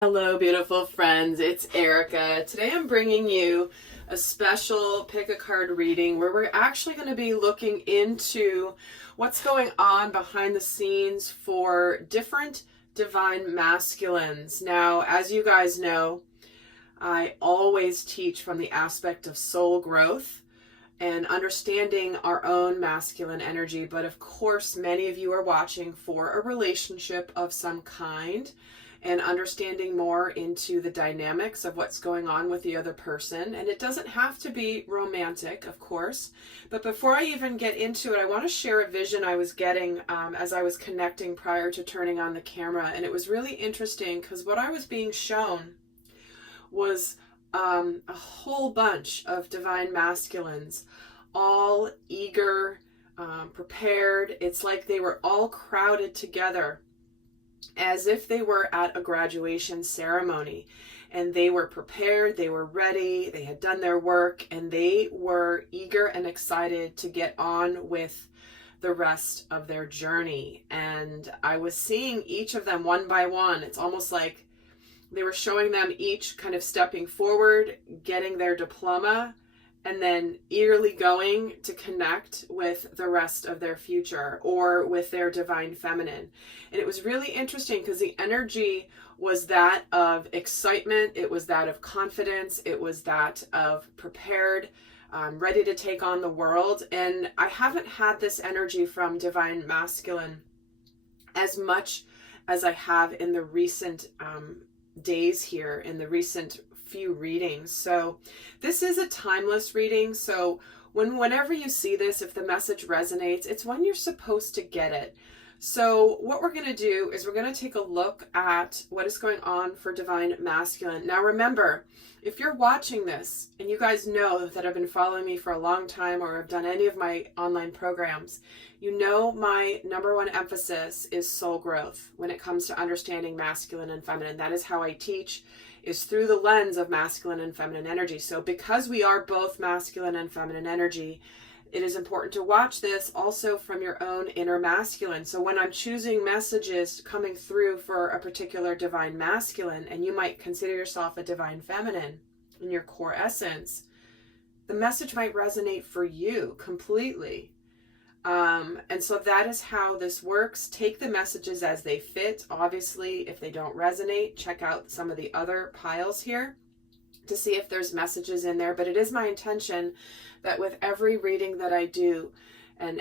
Hello, beautiful friends. It's Erica. Today I'm bringing you a special pick a card reading where we're actually going to be looking into what's going on behind the scenes for different divine masculines. Now, as you guys know, I always teach from the aspect of soul growth and understanding our own masculine energy. But of course, many of you are watching for a relationship of some kind and understanding more into the dynamics of what's going on with the other person. And it doesn't have to be romantic, of course. But before I even get into it, I want to share a vision I was getting as I was connecting prior to turning on the camera. And it was really interesting because what I was being shown was a whole bunch of divine masculines, all eager, prepared. It's like they were all crowded together as if they were at a graduation ceremony, and they were prepared, they were ready, they had done their work, and they were eager and excited to get on with the rest of their journey. And I was seeing each of them one by one. It's almost like they were showing them each kind of stepping forward, getting their diploma, and then eagerly going to connect with the rest of their future or with their divine feminine. And it was really interesting because the energy was that of excitement, it was that of confidence, it was that of prepared, ready to take on the world. And I haven't had this energy from divine masculine as much as I have in the recent days here, in the recent few readings. So this is a timeless reading. So whenever you see this, if the message resonates, it's when you're supposed to get it. So what we're going to do is we're going to take a look at what is going on for divine masculine. Now remember, if you're watching this and you guys know that have been following me for a long time or have done any of my online programs, you know my number one emphasis is soul growth when it comes to understanding masculine and feminine. That is how I teach, is through the lens of masculine and feminine energy. So because we are both masculine and feminine energy, it is important to watch this also from your own inner masculine. So when I'm choosing messages coming through for a particular divine masculine, and you might consider yourself a divine feminine in your core essence, the message might resonate for you completely. And so that is how this works. Take the messages as they fit. Obviously, if they don't resonate, check out some of the other piles here to see if there's messages in there. But it is my intention that with every reading that I do, and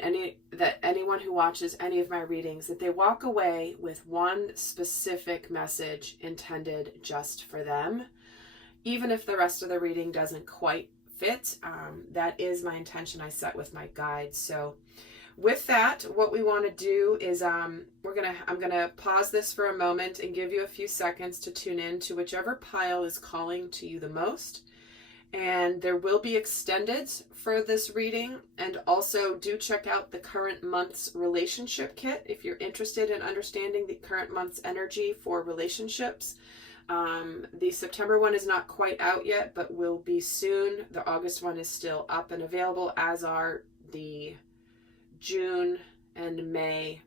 anyone who watches any of my readings, that they walk away with one specific message intended just for them. Even if the rest of the reading doesn't quite fit, that is my intention I set with my guides. So with that, what we want to do is I'm gonna pause this for a moment and give you a few seconds to tune in to whichever pile is calling to you the most. And there will be extendeds for this reading, and also do check out the current month's relationship kit if you're interested in understanding the current month's energy for relationships. The September one is not quite out yet, but will be soon. The August one is still up and available, as are the June and May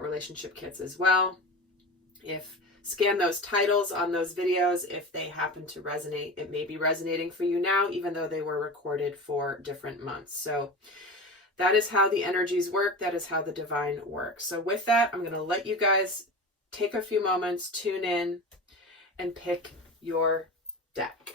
relationship kits as well. Scan those titles on those videos if they happen to resonate. It may be resonating for you now, even though they were recorded for different months. So that is how the energies work. That is how the divine works. So with that, I'm going to let you guys take a few moments, tune in, and pick your deck.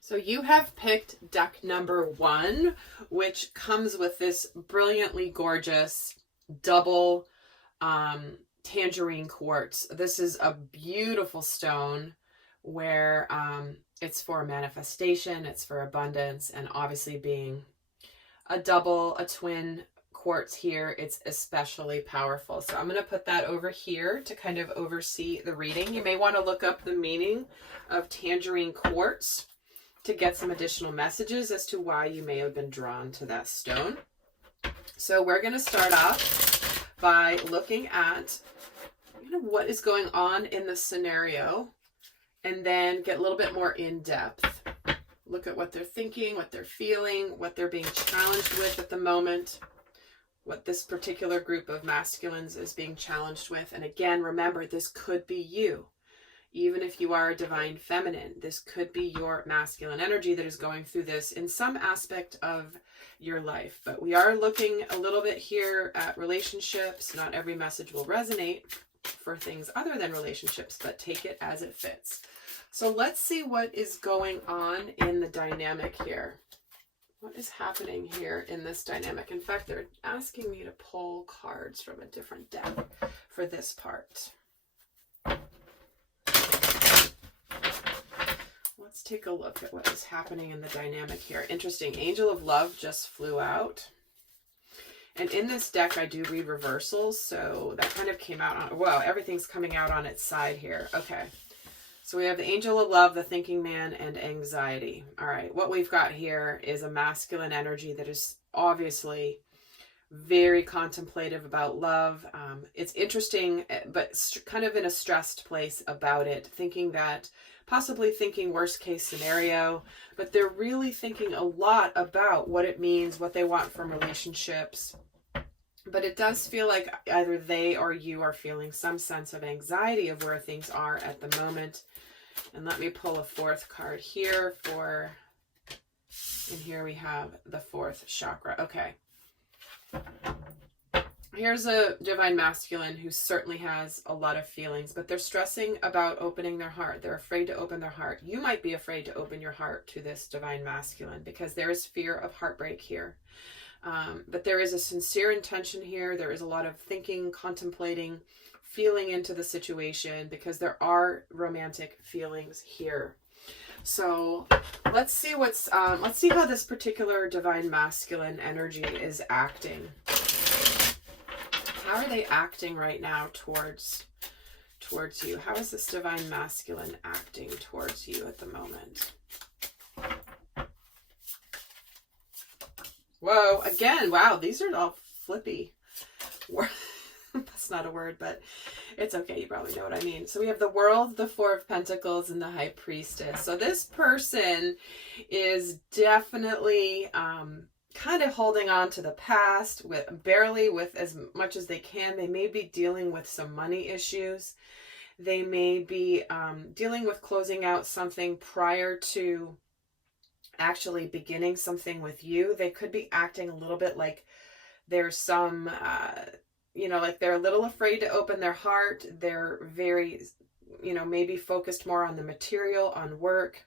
So you have picked deck number 1, which comes with this brilliantly gorgeous double tangerine quartz. This is a beautiful stone where it's for manifestation, it's for abundance, and obviously being a twin quartz here, it's especially powerful. So I'm going to put that over here to kind of oversee the reading. You may want to look up the meaning of tangerine quartz to get some additional messages as to why you may have been drawn to that stone. So we're going to start off by looking at what is going on in the scenario, and then get a little bit more in depth. Look at what they're thinking, what they're feeling, what they're being challenged with at the moment. what this particular group of masculines is being challenged with. And again, remember, this could be you. Even if you are a divine feminine, this could be your masculine energy that is going through this in some aspect of your life. But we are looking a little bit here at relationships. Not every message will resonate for things other than relationships, but take it as it fits. So let's see what is going on in the dynamic here. What is happening here in this dynamic? In fact, they're asking me to pull cards from a different deck for this part. Let's take a look at what is happening in the dynamic here. Interesting. Angel of Love just flew out. And in this deck, I do read reversals. So that kind of came out on, wow, everything's coming out on its side here. Okay. So we have the Angel of Love, the Thinking Man, and Anxiety. All right. What we've got here is a masculine energy that is obviously very contemplative about love. It's interesting, but kind of in a stressed place about it, possibly thinking worst case scenario, but they're really thinking a lot about what it means, what they want from relationships. But it does feel like either they or you are feeling some sense of anxiety of where things are at the moment. And let me pull a fourth card here and here we have the fourth chakra. Okay. Here's a divine masculine who certainly has a lot of feelings, but they're stressing about opening their heart. They're afraid to open their heart. You might be afraid to open your heart to this divine masculine because there is fear of heartbreak here. But there is a sincere intention here. There is a lot of thinking, contemplating, feeling into the situation because there are romantic feelings here. So let's see how this particular divine masculine energy is acting. How are they acting right now towards you? How is this divine masculine acting towards you at the moment? Whoa, again, wow, these are all flippy. That's not a word, but it's okay. You probably know what I mean. So we have the World, the Four of Pentacles, and the High Priestess. So this person is definitely kind of holding on to the past with as much as they can. They may be dealing with some money issues. They may be dealing with closing out something prior to actually beginning something with you. They could be acting a little bit like there's some, like they're a little afraid to open their heart. They're very, maybe focused more on the material, on work.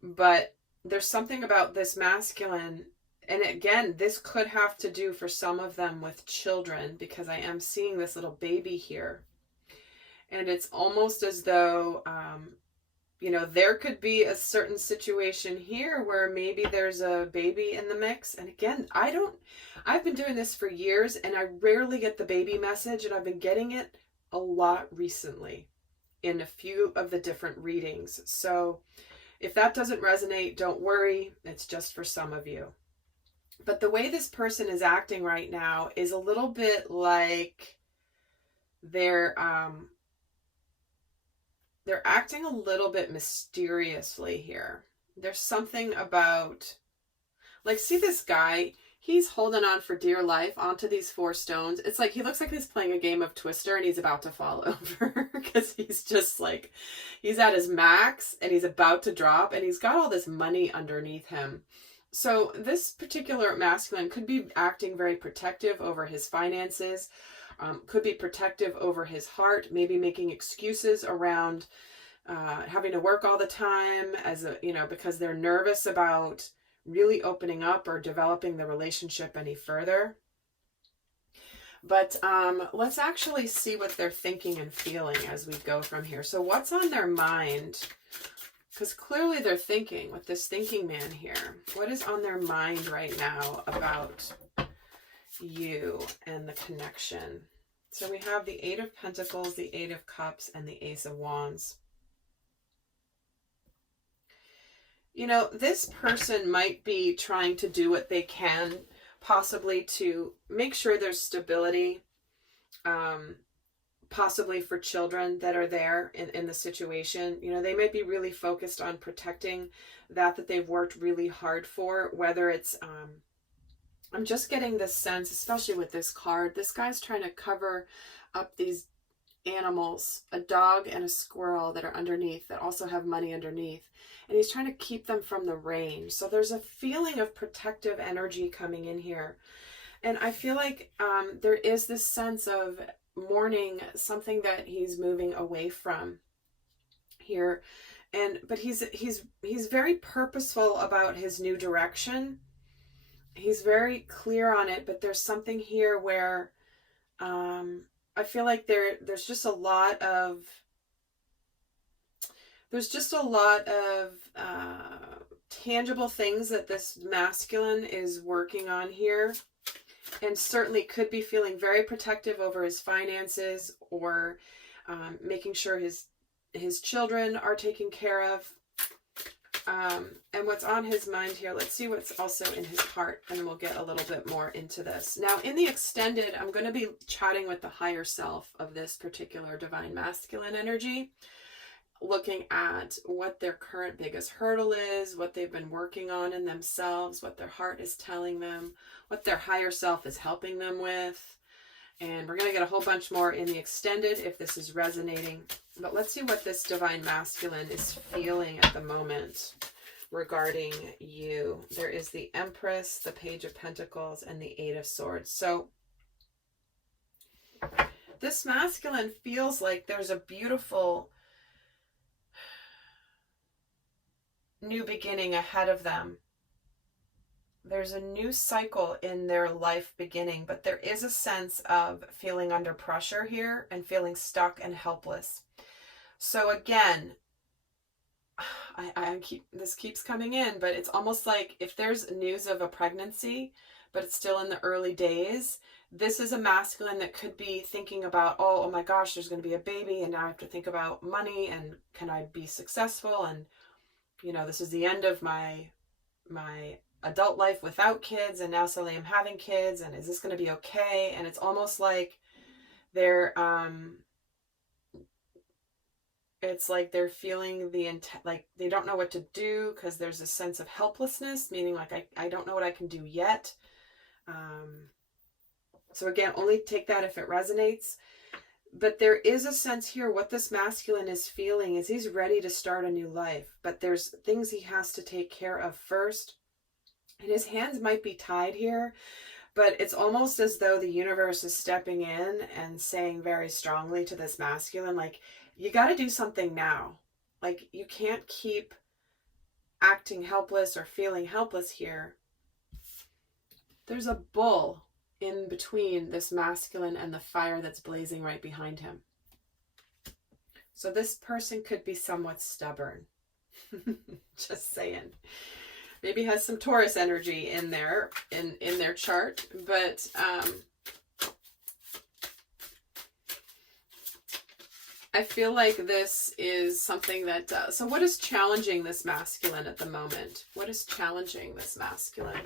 But there's something about this masculine. And again, this could have to do for some of them with children, because I am seeing this little baby here. And it's almost as though, there could be a certain situation here where maybe there's a baby in the mix. And again, I've been doing this for years and I rarely get the baby message, and I've been getting it a lot recently in a few of the different readings. So if that doesn't resonate, don't worry. It's just for some of you. But the way this person is acting right now is a little bit like they're acting a little bit mysteriously here. There's something about, see this guy, he's holding on for dear life onto these 4 stones. It's like he looks like he's playing a game of Twister and he's about to fall over because he's just he's at his max and he's about to drop and he's got all this money underneath him. So this particular masculine could be acting very protective over his finances, could be protective over his heart, maybe making excuses around having to work all the time because they're nervous about really opening up or developing the relationship any further. But let's actually see what they're thinking and feeling as we go from here. So what's on their mind? Because clearly they're thinking with this thinking man here. What is on their mind right now about you and the connection? So we have the 8 of Pentacles, the 8 of Cups, and the Ace of Wands. This person might be trying to do what they can, possibly to make sure there's stability, possibly for children that are there in the situation. They might be really focused on protecting that they've worked really hard for, whether it's I'm just getting this sense, especially with this card, this guy's trying to cover up these animals, a dog and a squirrel that are underneath, that also have money underneath. And he's trying to keep them from the rain. So there's a feeling of protective energy coming in here. And I feel like there is this sense of mourning something that he's moving away from here. But he's very purposeful about his new direction. He's very clear on it, but there's something here where I feel like there's just a lot of tangible things that this masculine is working on here, and certainly could be feeling very protective over his finances, or making sure his children are taken care of. And what's on his mind here, let's see what's also in his heart, and then we'll get a little bit more into this. Now, in the extended, I'm going to be chatting with the higher self of this particular divine masculine energy, looking at what their current biggest hurdle is, what they've been working on in themselves, what their heart is telling them, what their higher self is helping them with. And we're going to get a whole bunch more in the extended if this is resonating. But let's see what this divine masculine is feeling at the moment regarding you. There is the Empress, the Page of Pentacles, and the Eight of Swords. So this masculine feels like there's a beautiful new beginning ahead of them. There's a new cycle in their life beginning, but there is a sense of feeling under pressure here and feeling stuck and helpless. So again, this keeps coming in, but it's almost like if there's news of a pregnancy, but it's still in the early days, this is a masculine that could be thinking about, oh my gosh, there's going to be a baby, and now I have to think about money, and can I be successful? And, you know, this is the end of my adult life without kids, and now suddenly I'm having kids, and is this going to be okay? And it's almost like they're it's like they're feeling like they don't know what to do, because there's a sense of helplessness, meaning like I don't know what I can do yet. So again, only take that if it resonates. But there is a sense here, what this masculine is feeling is he's ready to start a new life, but there's things he has to take care of first. And his hands might be tied here, but it's almost as though the universe is stepping in and saying very strongly to this masculine, like, you got to do something now. Like, you can't keep acting helpless or feeling helpless here. There's a bull in between this masculine and the fire that's blazing right behind him. So this person could be somewhat stubborn. Just saying. Maybe has some Taurus energy in there, in their chart, but I feel like this is something that, so what is challenging this masculine at the moment? What is challenging this masculine?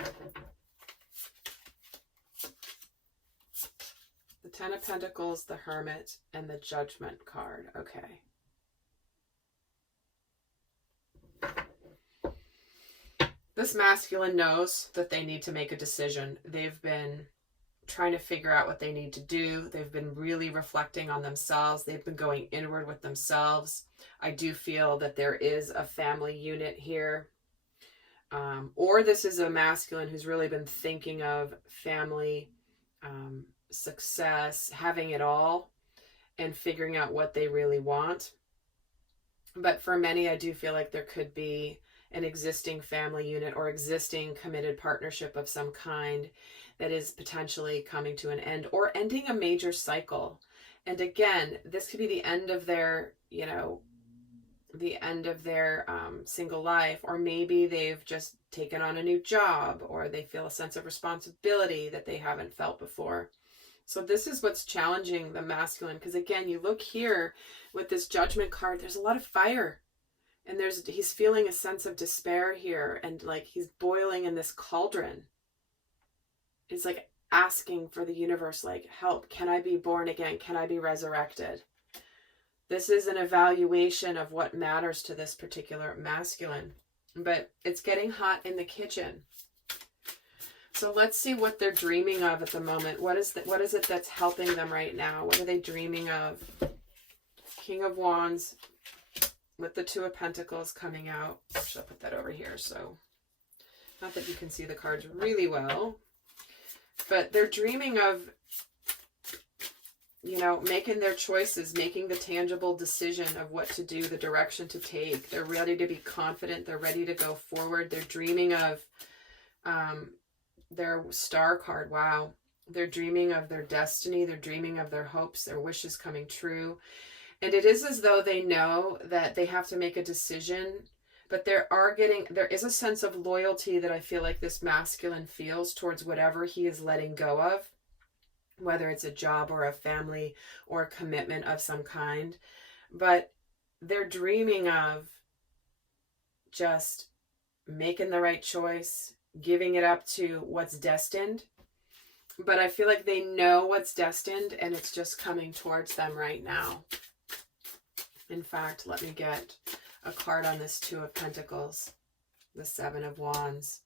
The Ten of Pentacles, the Hermit, and the Judgment card. Okay. This masculine knows that they need to make a decision. They've been trying to figure out what they need to do. They've been really reflecting on themselves. They've been going inward with themselves. I do feel that there is a family unit here. Or this is a masculine who's really been thinking of family, success, having it all, and figuring out what they really want. But for many, I do feel like there could be an existing family unit or existing committed partnership of some kind that is potentially coming to an end or ending a major cycle. And again, this could be the end of their, you know, the end of their single life, or maybe they've just taken on a new job, or they feel a sense of responsibility that they haven't felt before. So this is what's challenging the masculine, because again, you look here with this Judgment card, there's a lot of fire. And he's feeling a sense of despair here, and like he's boiling in this cauldron. It's like asking for the universe, like, help, can I be born again? Can I be resurrected? This is an evaluation of what matters to this particular masculine, but it's getting hot in the kitchen. So So let's see what they're dreaming of at the moment. What is it that's helping them right now? What are they dreaming of? King of Wands with the Two of Pentacles coming out. Actually, I'll put that over here. So not that you can see the cards really well, but they're dreaming of, you know, making their choices, making the tangible decision of what to do, the direction to take. They're ready to be confident. They're ready to go forward. They're dreaming of their star card. Wow. They're dreaming of their destiny. They're dreaming of their hopes, their wishes coming true. And it is as though they know that they have to make a decision, but there is a sense of loyalty that I feel like this masculine feels towards whatever he is letting go of, whether it's a job or a family or a commitment of some kind. But they're dreaming of just making the right choice, giving it up to what's destined. But I feel like they know what's destined and it's just coming towards them right now. In fact, let me get a card on this Two of Pentacles, the Seven of Wands.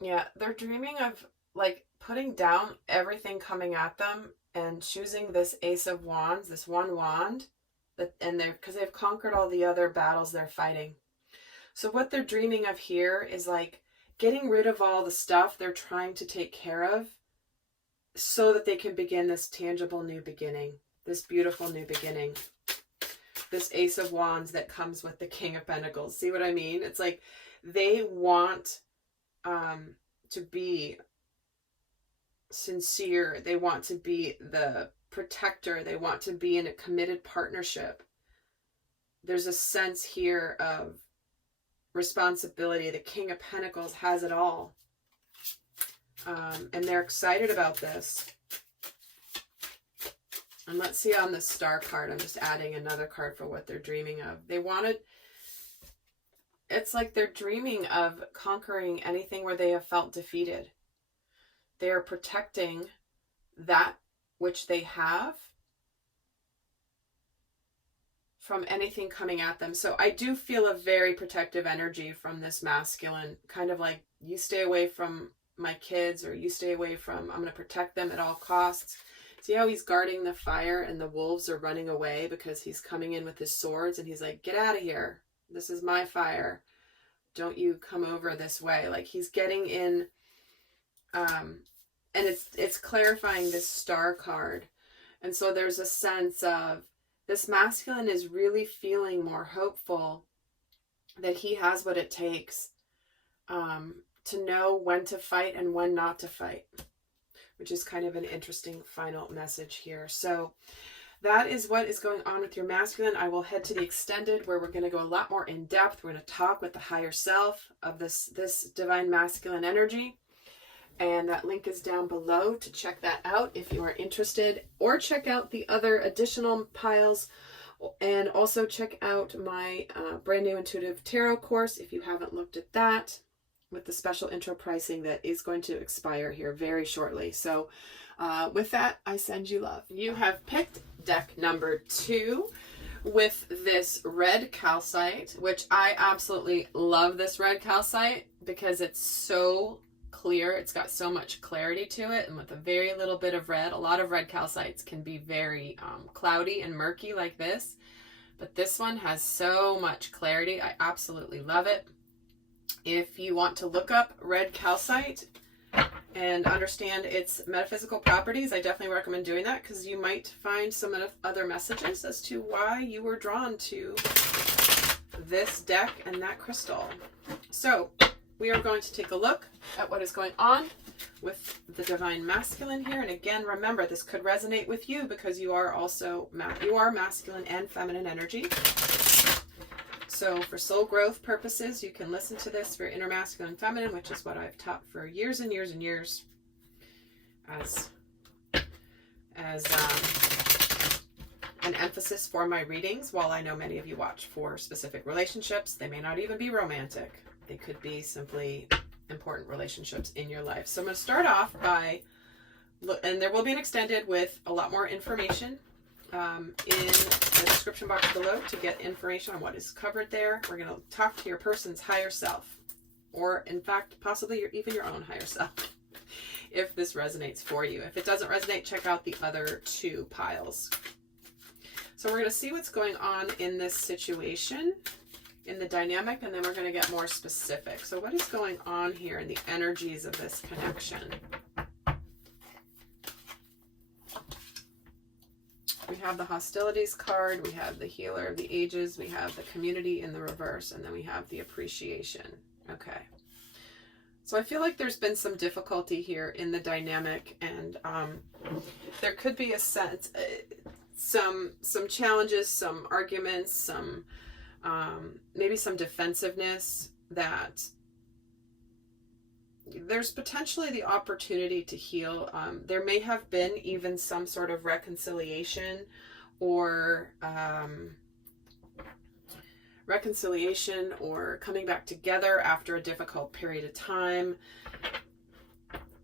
Yeah, they're dreaming of like putting down everything coming at them and choosing this Ace of Wands, this one wand, because they've conquered all the other battles they're fighting. So what they're dreaming of here is like getting rid of all the stuff they're trying to take care of so that they can begin this tangible new beginning, this beautiful new beginning. This Ace of Wands that comes with the King of Pentacles. See what I mean? It's like they want to be sincere. They want to be the protector. They want to be in a committed partnership. There's a sense here of responsibility. The King of Pentacles has it all. And they're excited about this. And let's see on the star card, I'm just adding another card for what they're dreaming of. It's like they're dreaming of conquering anything where they have felt defeated. They are protecting that which they have from anything coming at them. So I do feel a very protective energy from this masculine, kind of like, you stay away from my kids, or you stay away from, I'm going to protect them at all costs. See how he's guarding the fire and the wolves are running away because he's coming in with his swords and he's like, get out of here. This is my fire. Don't you come over this way. Like he's getting in, and it's clarifying this star card. And so there's a sense of this masculine is really feeling more hopeful that he has what it takes to know when to fight and when not to fight, which is kind of an interesting final message here. So that is what is going on with your masculine. I will head to the extended where we're going to go a lot more in depth. We're going to talk with the higher self of this divine masculine energy. And that link is down below to check that out if you are interested, or check out the other additional piles, and also check out my brand new intuitive tarot course if you haven't looked at that, with the special intro pricing that is going to expire here very shortly. So with that, I send you love. You have picked deck number 2 with this red calcite, which I absolutely love this red calcite because it's so clear. It's got so much clarity to it, and with a very little bit of red. A lot of red calcites can be very cloudy and murky like this, but this one has so much clarity. I absolutely love it. If you want to look up red calcite and understand its metaphysical properties, I definitely recommend doing that, because you might find some other messages as to why you were drawn to this deck and that crystal. So we are going to take a look at what is going on with the divine masculine here. And again, remember, this could resonate with you because you are also masculine and feminine energy. So for soul growth purposes, you can listen to this for inner masculine and feminine, which is what I've taught for years and years and years as an emphasis for my readings. While I know many of you watch for specific relationships, they may not even be romantic. They could be simply important relationships in your life. So I'm going to start off by, and there will be an extended with a lot more information in the description box below to get information on what is covered there. We're going to talk to your person's higher self. or in fact, possibly even your own higher self, if this resonates for you. If it doesn't resonate, check out the other two piles. So we're going to see what's going on in this situation, in the dynamic, and then we're going to get more specific. So what is going on here in the energies of this connection? We have the hostilities card, we have the healer of the ages, we have the community in the reverse, and then we have the appreciation. Okay. So I feel like there's been some difficulty here in the dynamic, and there could be a sense, some challenges, some arguments, some maybe some defensiveness, that there's potentially the opportunity to heal. There may have been even some sort of reconciliation or coming back together after a difficult period of time.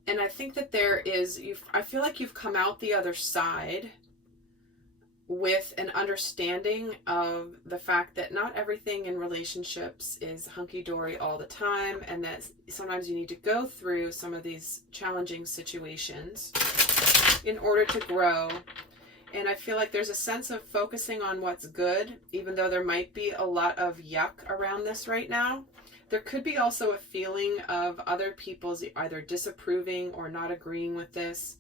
And I think that I feel like you've come out the other side with an understanding of the fact that not everything in relationships is hunky-dory all the time, and that sometimes you need to go through some of these challenging situations in order to grow. And I feel like there's a sense of focusing on what's good, even though there might be a lot of yuck around this right now. There could be also a feeling of other people's either disapproving or not agreeing with this,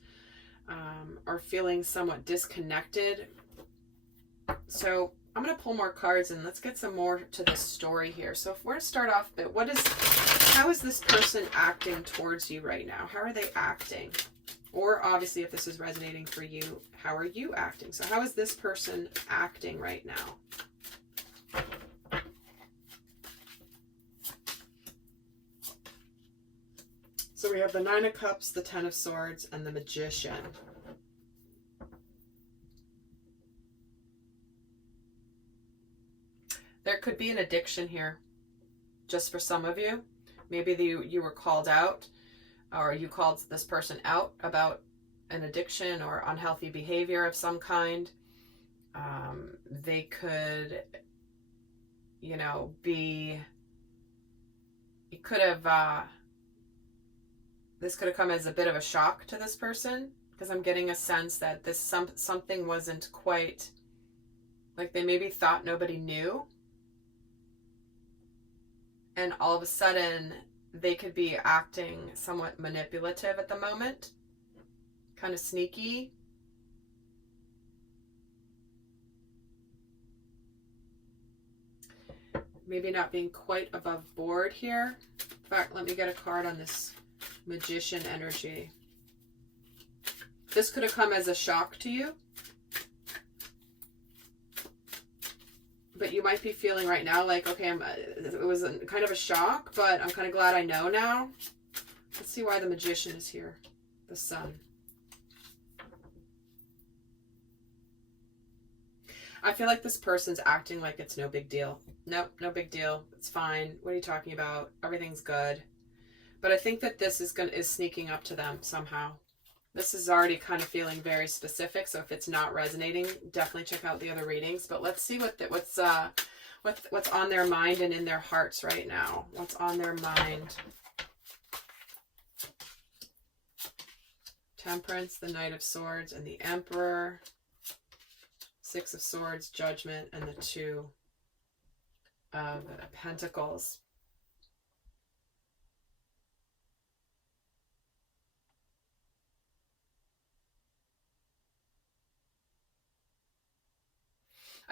or feeling somewhat disconnected. So I'm going to pull more cards and let's get some more to this story here. So if we're to start off, how is this person acting towards you right now? How are they acting? Or obviously, if this is resonating for you, how are you acting? So how is this person acting right now? So we have the Nine of Cups, the Ten of Swords, and the Magician. There could be an addiction here, just for some of you. Maybe you were called out, or you called this person out about an addiction or unhealthy behavior of some kind. They could, this could have come as a bit of a shock to this person, because I'm getting a sense that something wasn't quite, like they maybe thought nobody knew. And all of a sudden, they could be acting somewhat manipulative at the moment. Kind of sneaky. Maybe not being quite above board here. In fact, let me get a card on this Magician energy. This could have come as a shock to you. But you might be feeling right now like, okay, it was kind of a shock, but I'm kind of glad I know now. Let's see why the Magician is here. The Sun. I feel like this person's acting like it's no big deal. Nope, no big deal. It's fine. What are you talking about? Everything's good. But I think that this is sneaking up to them somehow. This is already kind of feeling very specific, so if it's not resonating, definitely check out the other readings. But let's see what's on their mind and in their hearts right now. What's on their mind? Temperance, the Knight of Swords, and the Emperor. Six of Swords, Judgment, and the Two of Pentacles.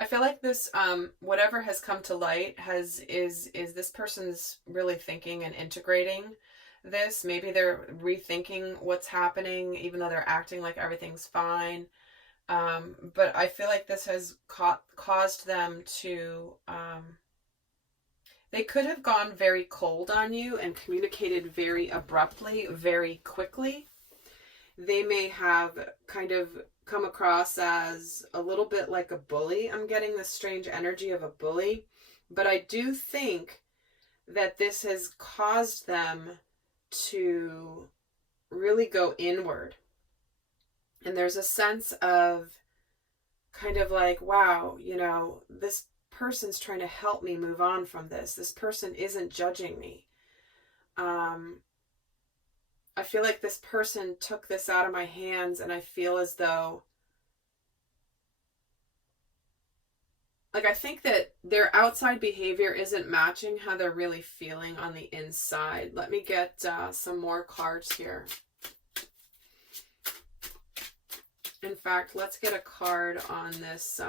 I feel like this, whatever has come to light is this person's really thinking and integrating this. Maybe they're rethinking what's happening, even though they're acting like everything's fine. But I feel like this has caused them to, they could have gone very cold on you and communicated very abruptly, very quickly. They may have kind of come across as a little bit like a bully. I'm getting this strange energy of a bully, but I do think that this has caused them to really go inward. And there's a sense of kind of like, wow, this person's trying to help me move on from this. This person isn't judging me. I feel like this person took this out of my hands, and I feel as though, like, I think that their outside behavior isn't matching how they're really feeling on the inside. Let me get some more cards here. In fact, let's get a card on this.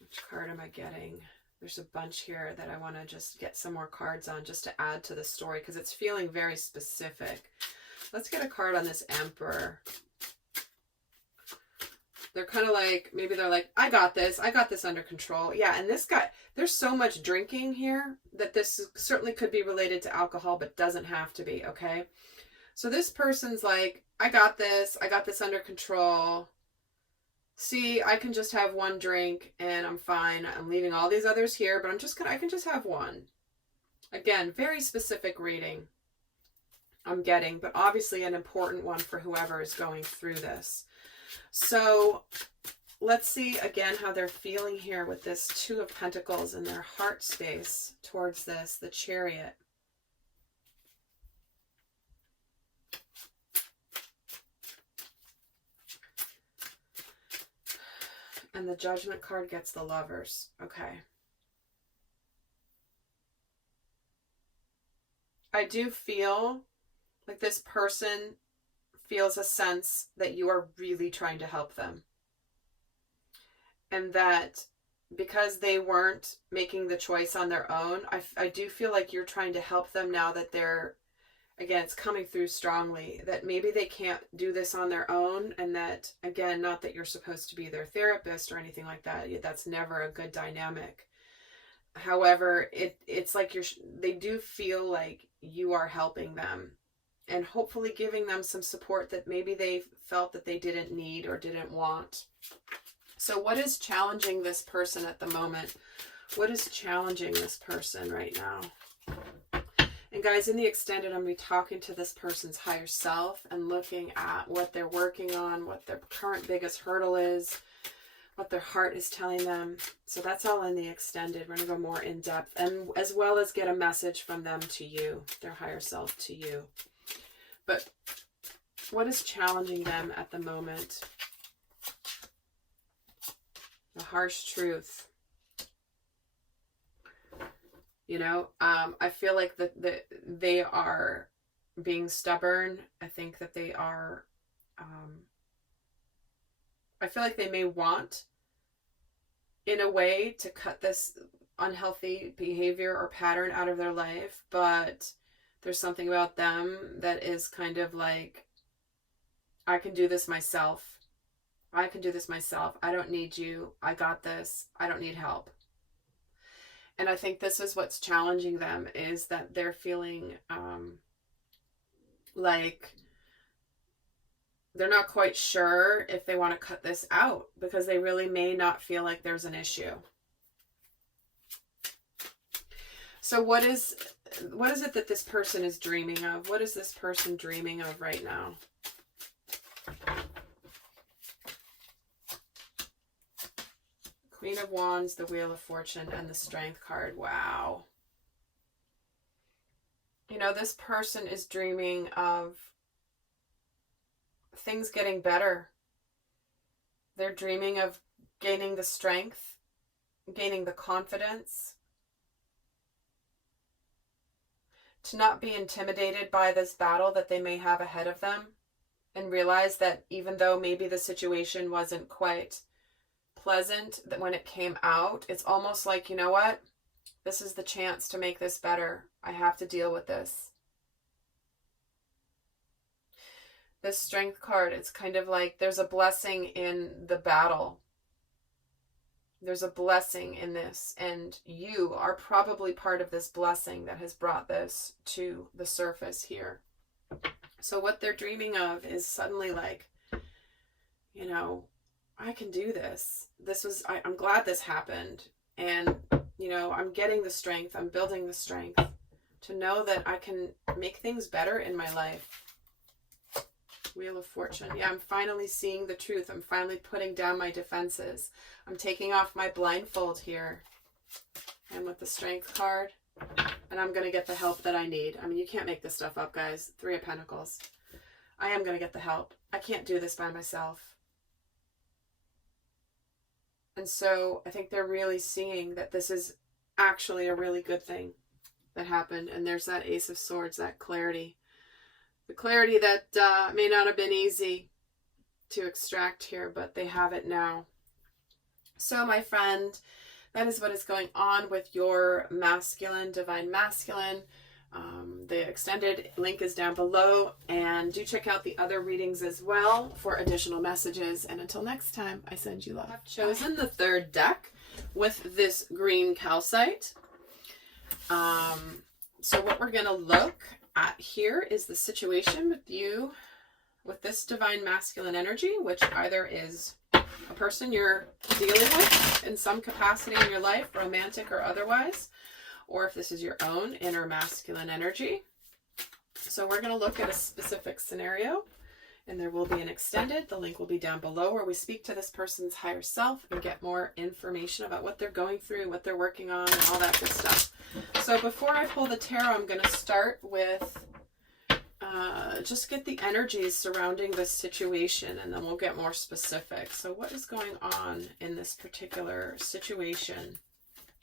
Which card am I getting? There's a bunch here that I want to just get some more cards on just to add to the story because it's feeling very specific. Let's get a card on this Emperor. They're kind of like, maybe they're like, I got this under control. Yeah, and this guy, there's so much drinking here that this certainly could be related to alcohol, but doesn't have to be, okay? So this person's like, I got this under control. See, I can just have one drink and I'm fine. I'm leaving all these others here, but I can just have one. Again, very specific reading I'm getting, but obviously an important one for whoever is going through this. So let's see again how they're feeling here with this Two of Pentacles in their heart space towards this, the Chariot. And the Judgment card gets the Lovers. Okay. I do feel like this person feels a sense that you are really trying to help them. And that because they weren't making the choice on their own, I do feel like you're trying to help them now that they're, again, it's coming through strongly, that maybe they can't do this on their own, and that, again, not that you're supposed to be their therapist or anything like that. That's never a good dynamic. However, it's like they do feel like you are helping them and hopefully giving them some support that maybe they felt that they didn't need or didn't want. So what is challenging this person at the moment? What is challenging this person right now? And guys, in the extended, I'm going to be talking to this person's higher self and looking at what they're working on, what their current biggest hurdle is, what their heart is telling them. So that's all in the extended. We're going to go more in depth, and as well as get a message from them to you, their higher self to you. But what is challenging them at the moment? The harsh truth. You know, I feel like that they are being stubborn. I think that they are, I feel like they may want, in a way, to cut this unhealthy behavior or pattern out of their life, but there's something about them that is kind of like, I can do this myself. I can do this myself. I don't need you. I got this. I don't need help. And I think this is what's challenging them, is that they're feeling like they're not quite sure if they want to cut this out, because they really may not feel like there's an issue. So what is it that this person is dreaming of? What is this person dreaming of right now? Queen of Wands, the Wheel of Fortune, and the Strength card. Wow. You know, this person is dreaming of things getting better. They're dreaming of gaining the strength, gaining the confidence, to not be intimidated by this battle that they may have ahead of them, and realize that even though maybe the situation wasn't quite pleasant, that when it came out, it's almost like, you know what? This is the chance to make this better. I have to deal with this. This Strength card, it's kind of like there's a blessing in the battle. There's a blessing in this, and you are probably part of this blessing that has brought this to the surface here. So what they're dreaming of is suddenly like, you know, I can do this. I'm glad this happened. And, you know, I'm getting the strength. I'm building the strength to know that I can make things better in my life. Wheel of Fortune. Yeah, I'm finally seeing the truth. I'm finally putting down my defenses. I'm taking off my blindfold here. And with the Strength card. And I'm going to get the help that I need. I mean, you can't make this stuff up, guys. Three of Pentacles. I am going to get the help. I can't do this by myself. And so I think they're really seeing that this is actually a really good thing that happened. And there's that Ace of Swords, that clarity. The clarity that may not have been easy to extract here, but they have it now. So my friend, that is what is going on with your masculine, divine masculine. The extended link is down below, and do check out the other readings as well for additional messages. And until next time, I send you love. I've chosen the third deck with this green calcite. So what we're going to look at here is the situation with you, with this divine masculine energy, which either is a person you're dealing with in some capacity in your life, romantic or otherwise, or if this is your own inner masculine energy. So we're going to look at a specific scenario, and there will be an extended. The link will be down below, where we speak to this person's higher self and get more information about what they're going through, what they're working on, and all that good stuff. So before I pull the tarot, I'm going to start with just get the energies surrounding this situation, and then we'll get more specific. So what is going on in this particular situation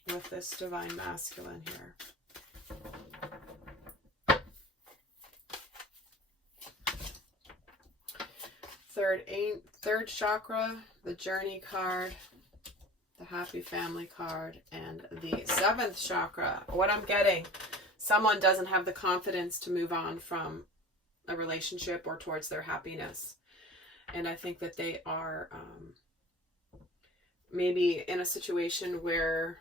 with this divine masculine here? Third chakra, the Journey card, the Happy Family card, and the seventh chakra. What I'm getting, someone doesn't have the confidence to move on from a relationship or towards their happiness. And I think that they are maybe in a situation where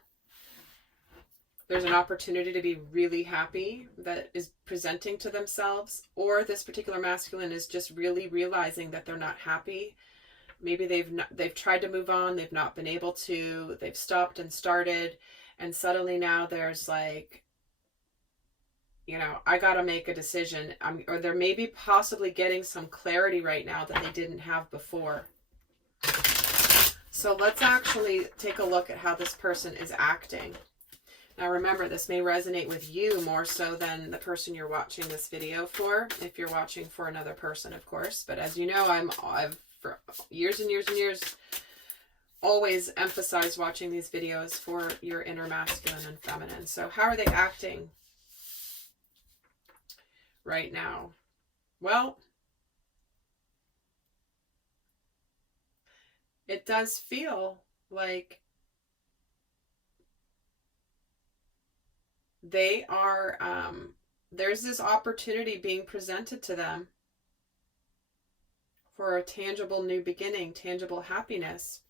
there's an opportunity to be really happy that is presenting to themselves, or this particular masculine is just really realizing that they're not happy. Maybe they've tried to move on, they've not been able to, they've stopped and started, and suddenly now there's like, you know, I got to make a decision. Or they're maybe possibly getting some clarity right now that they didn't have before. So let's actually take a look at how this person is acting. Now remember, this may resonate with you more so than the person you're watching this video for, if you're watching for another person, of course. But as you know, I've for years and years and years always emphasized watching these videos for your inner masculine and feminine. So how are they acting right now? Well, it does feel like they are, there's this opportunity being presented to them for a tangible new beginning, tangible happiness.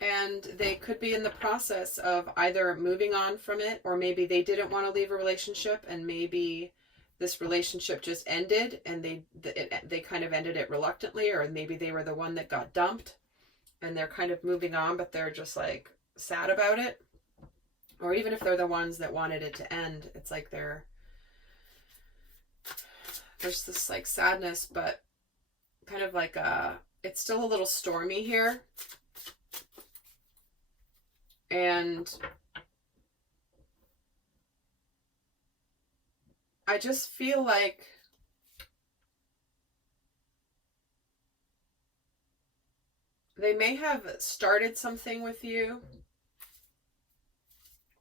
And they could be in the process of either moving on from it, or maybe they didn't want to leave a relationship, and maybe this relationship just ended, and they kind of ended it reluctantly, or maybe they were the one that got dumped and they're kind of moving on, but they're just like sad about it. Or even if they're the ones that wanted it to end, it's like there's this like sadness, but kind of like it's still a little stormy here. And I just feel like they may have started something with you,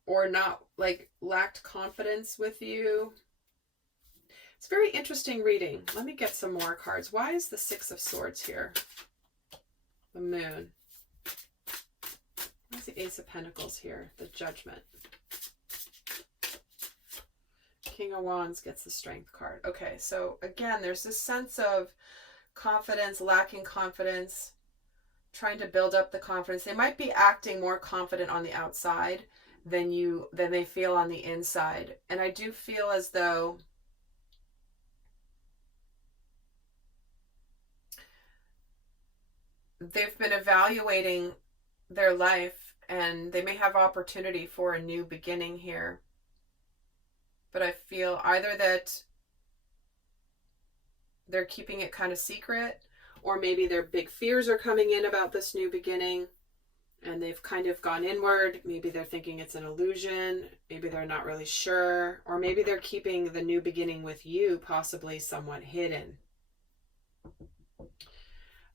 or not, like, lacked confidence with you. It's a very interesting reading. Let me get some more cards. Why is the Six of Swords here? The Moon. Why is the Ace of Pentacles here? The Judgment. King of Wands gets the Strength card. Okay, so again, there's this sense of confidence, lacking confidence, trying to build up the confidence. They might be acting more confident on the outside than they feel on the inside. And I do feel as though they've been evaluating their life, and they may have opportunity for a new beginning here. But I feel either that they're keeping it kind of secret, or maybe their big fears are coming in about this new beginning. and they've kind of gone inward. Maybe they're thinking it's an illusion. Maybe they're not really sure. Or maybe they're keeping the new beginning with you possibly somewhat hidden.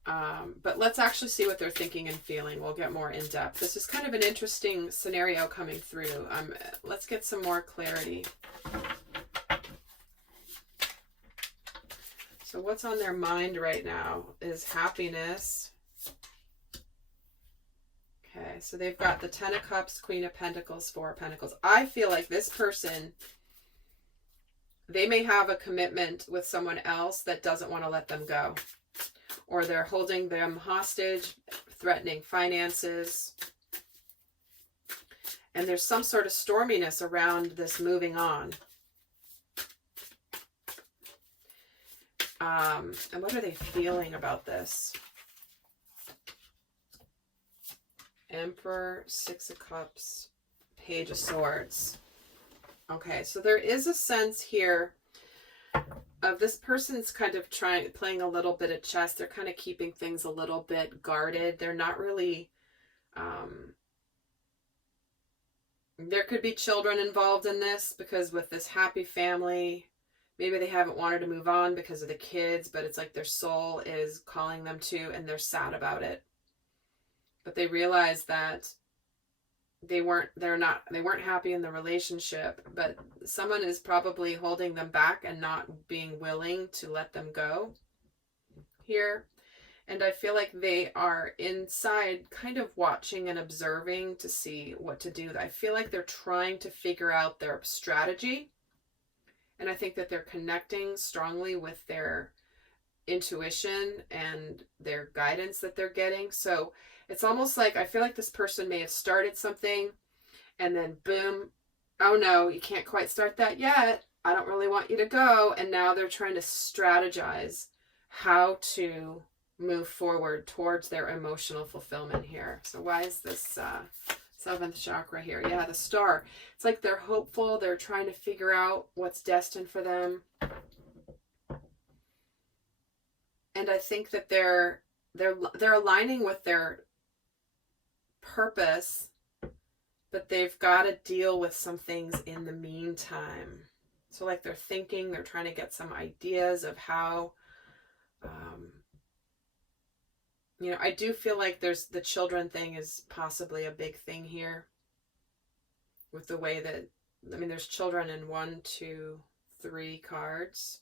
But let's actually see what they're thinking and feeling. We'll get more in depth. This is kind of an interesting scenario coming through. Let's get some more clarity. So what's on their mind right now is happiness. Okay, so they've got the Ten of Cups, Queen of Pentacles, Four of Pentacles. I feel like this person, they may have a commitment with someone else that doesn't want to let them go. Or they're holding them hostage, threatening finances. And there's some sort of storminess around this moving on. And what are they feeling about this? Emperor, Six of Cups, Page of Swords. Okay, so there is a sense here of this person's kind of playing a little bit of chess. They're kind of keeping things a little bit guarded. They're not really, there could be children involved in this, because with this happy family, maybe they haven't wanted to move on because of the kids, but it's like their soul is calling them to, and they're sad about it. But they realize that they weren't happy in the relationship, but someone is probably holding them back and not being willing to let them go here. And I feel like they are inside kind of watching and observing to see what to do. I feel like they're trying to figure out their strategy. And I think that they're connecting strongly with their intuition and their guidance that they're getting. So it's almost like, I feel like this person may have started something and then boom, oh no, you can't quite start that yet. I don't really want you to go. And now they're trying to strategize how to move forward towards their emotional fulfillment here. So why is this seventh chakra here? Yeah, the Star. It's like they're hopeful. They're trying to figure out what's destined for them. And I think that they're aligning with their purpose, but they've got to deal with some things in the meantime. So like they're thinking, they're trying to get some ideas of how, I do feel like there's the children thing is possibly a big thing here with the way that, there's children in 1, 2, 3 cards.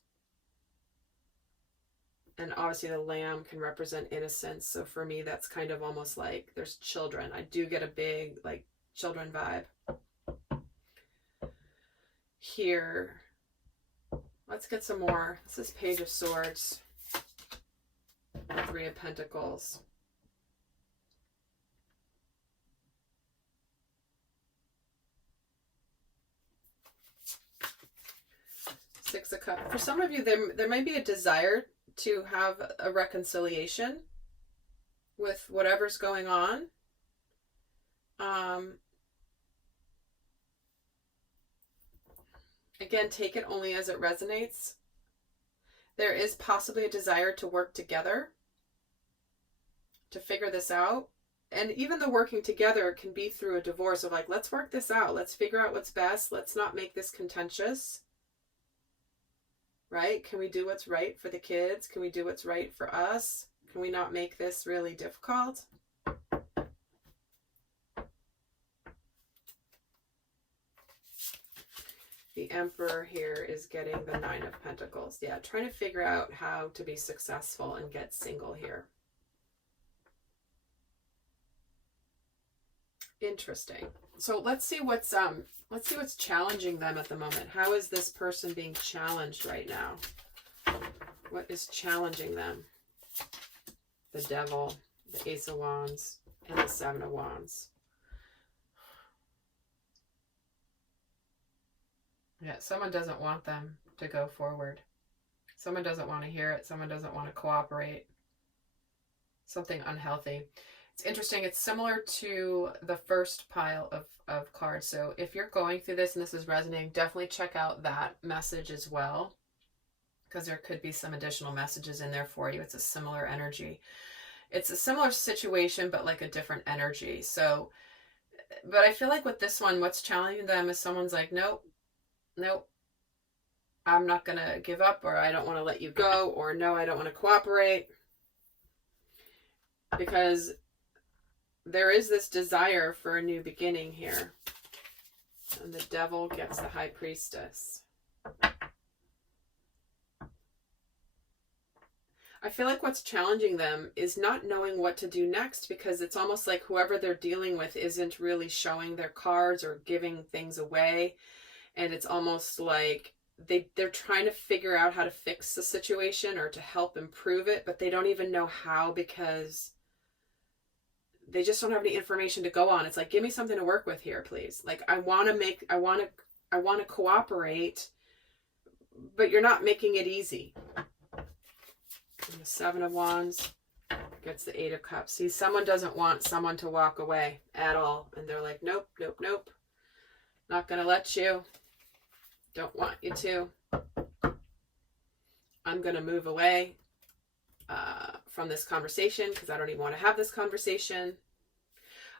And obviously the Lamb can represent innocence. So for me, that's kind of almost like there's children. I do get a big like children vibe. Here, let's get some more. This is Page of Swords. 3 of Pentacles. Six of Cups. For some of you, there may be a desire to have a reconciliation with whatever's going on. Again, take it only as it resonates. There is possibly a desire to work together to figure this out. And even the working together can be through a divorce of like, let's work this out. Let's figure out what's best. Let's not make this contentious. Right? Can we do what's right for the kids? Can we do what's right for us? Can we not make this really difficult? The Emperor here is getting the 9 of Pentacles. Yeah, trying to figure out how to be successful and get single here. Interesting. So let's see what's challenging them at the moment. How is this person being challenged right now? What is challenging them? The Devil, the Ace of Wands, and the 7 of Wands. Yeah, someone doesn't want them to go forward. Someone doesn't want to hear it. Someone doesn't want to cooperate. Something unhealthy. It's interesting. It's similar to the first pile of cards. So if you're going through this and this is resonating, definitely check out that message as well, because there could be some additional messages in there for you. It's a similar energy. it's a similar situation, but like a different energy. So, but I feel like with this one, what's challenging them is someone's like, nope, nope, I'm not going to give up, or I don't want to let you go, or no, I don't want to cooperate. Because there is this desire for a new beginning here. And the devil gets the high priestess. I feel like what's challenging them is not knowing what to do next, because it's almost like whoever they're dealing with isn't really showing their cards or giving things away. And it's almost like they're trying to figure out how to fix the situation or to help improve it, but they don't even know how, because they just don't have any information to go on. It's like, give me something to work with here, please. Like, I want to cooperate, but you're not making it easy. And the Seven of Wands gets the Eight of Cups. See, someone doesn't want someone to walk away at all. And they're like, nope, nope, nope. Not going to let you. Don't want you to. I'm going to move away from this conversation because I don't even want to have this conversation.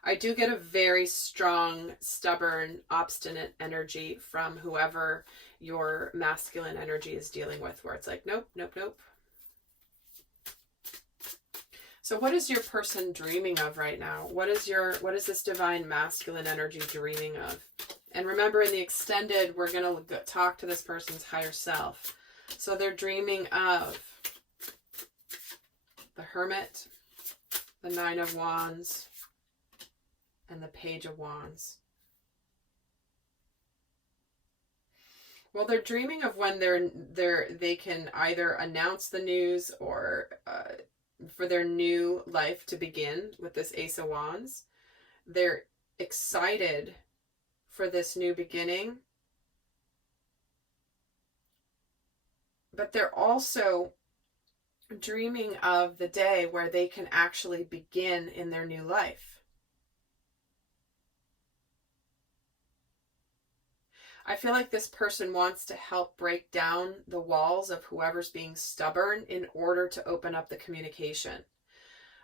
I do get a very strong, stubborn, obstinate energy from whoever your masculine energy is dealing with, where it's like, nope, nope, nope. So what is your person dreaming of right now? What is this divine masculine energy dreaming of? And remember, in the extended, we're going to talk to this person's higher self. So they're dreaming of the Hermit, the Nine of Wands, and the Page of Wands. Well, they're dreaming of when they can either announce the news or for their new life to begin with this Ace of Wands. They're excited for this new beginning, but they're also dreaming of the day where they can actually begin in their new life. I feel like this person wants to help break down the walls of whoever's being stubborn in order to open up the communication.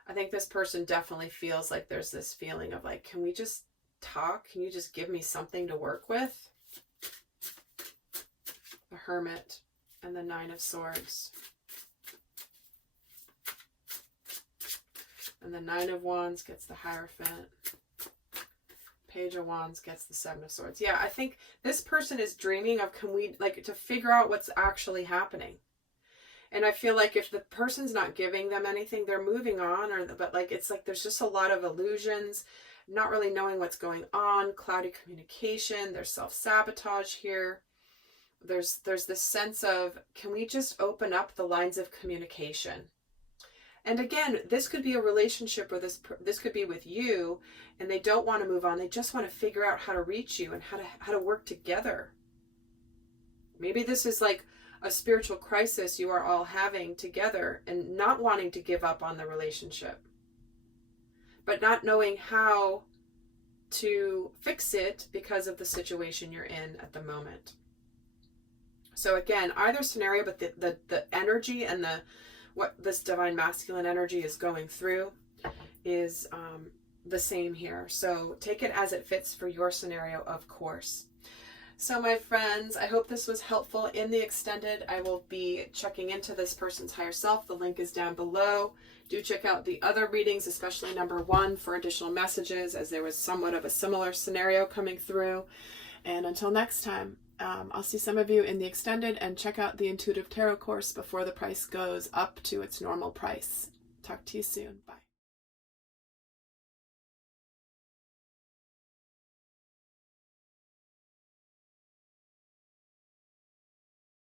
I think this person definitely feels like there's this feeling of like, can we just talk? Can you just give me something to work with? The Hermit and the Nine of Swords. And the Nine of Wands gets the Hierophant. Page of Wands gets the Seven of Swords. Yeah, I think this person is dreaming of, can we, like, to figure out what's actually happening. And I feel like if the person's not giving them anything, they're moving on, but like, it's like there's just a lot of illusions, not really knowing what's going on, cloudy communication, there's self-sabotage here. There's this sense of, can we just open up the lines of communication? And again, this could be a relationship where this could be with you, and they don't want to move on. They just want to figure out how to reach you and how to work together. Maybe this is like a spiritual crisis you are all having together and not wanting to give up on the relationship, but not knowing how to fix it because of the situation you're in at the moment. So again, either scenario, but the energy and what this divine masculine energy is going through is the same here. So take it as it fits for your scenario, of course. So my friends, I hope this was helpful. In the extended, I will be checking into this person's higher self. The link is down below. Do check out the other readings, especially number 1, for additional messages, as there was somewhat of a similar scenario coming through. And until next time, I'll see some of you in the extended, and check out the Intuitive Tarot course before the price goes up to its normal price. Talk to you soon. Bye.